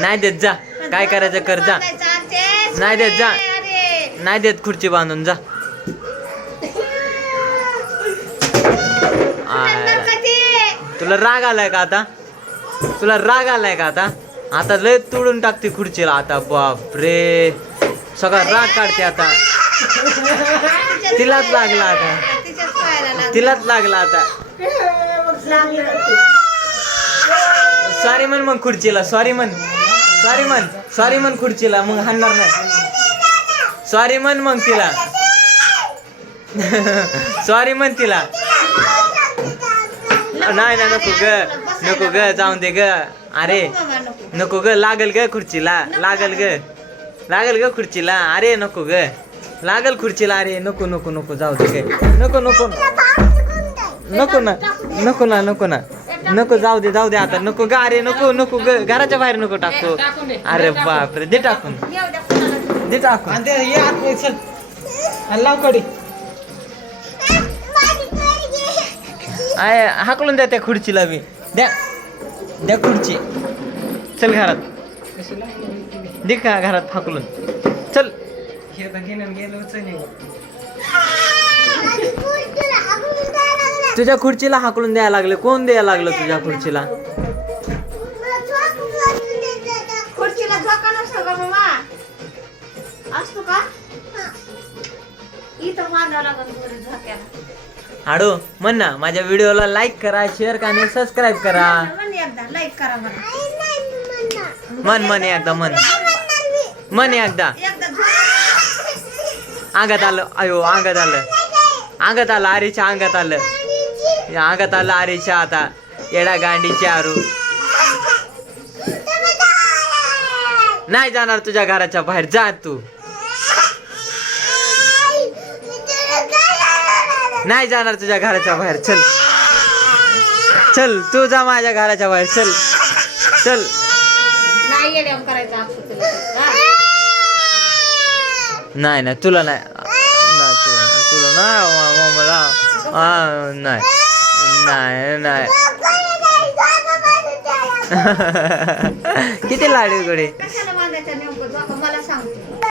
नाही देत जा. काय करायचं कर जा. नाही देत जा. नाही देत खुर्ची बांधून जा. तुला राग आलाय का आता? तुला राग आलाय का आता? आता लय तोडून टाकते खुर्चीला. आता बाप रे सगळा राग काढते आता. तिलाच लागला आता. तिलाच लागला आता. सॉरी म्हण मग खुर्चीला. सॉरी म्हण. सॉरी म्हण सॉरी म्हण खुर्चीला. मग हाणणार नाही. सॉरी म्हण मग तिला. सॉरी म्हण तिला. नाही ना नको ग. नको ग जाऊन दे ग. अरे नको ग लागल ग खुर्चीला. लागल ग. लागल ग खुर्चीला. अरे नको ग. लागल खुर्चीला. अरे नको नको नको जाऊ दे ग. नको नको. नको ना नको ना नको ना. नको जाऊ दे जाऊ दे आता. नको ग अरे नको नको ग घराच्या बाहेर नको टाकतो अरे बापरे दे टाकून. दे टाकून. आणि ते ये आत चल. आणि लाव कडी. आय हाकलून द्या त्या खुर्चीला बी. द्या. द्या खुर्ची. चल घरात. दे का घरात हाकलून. चल. हे आता गेलं चल तुझ्या खुर्चीला हाकलून द्यायला लागले. कोण द्यायला लागलं तुझ्या खुर्चीला? खुर्चीला झोका नसतो का मामा? असतो का? इथं बांधावं लागल पुढे झोक्याला हाडो म्हण ना माझ्या व्हिडिओला लाईक करा शेअर करा आणि सबस्क्राईब करा. म्हण एकदा लाईक करा मला. मन मन एकदा मन मन एकदा. अंगात आलं अयो अंगात आलं. अंगात आलं आरीच्या अंगात आलं. या अंगात आलं आरीच्या आता येडा गांडीची आरू नाही जाणार तुझ्या घराच्या बाहेर जा तू नाही जाणार तुझ्या घराच्या बाहेर चल चल तू जा माझ्या घराच्या बाहेर चल चल नाही? नाही तुला नाही नाही तुला नाही मला नाही नाही नाही किती लाडू कडे मला सांगतो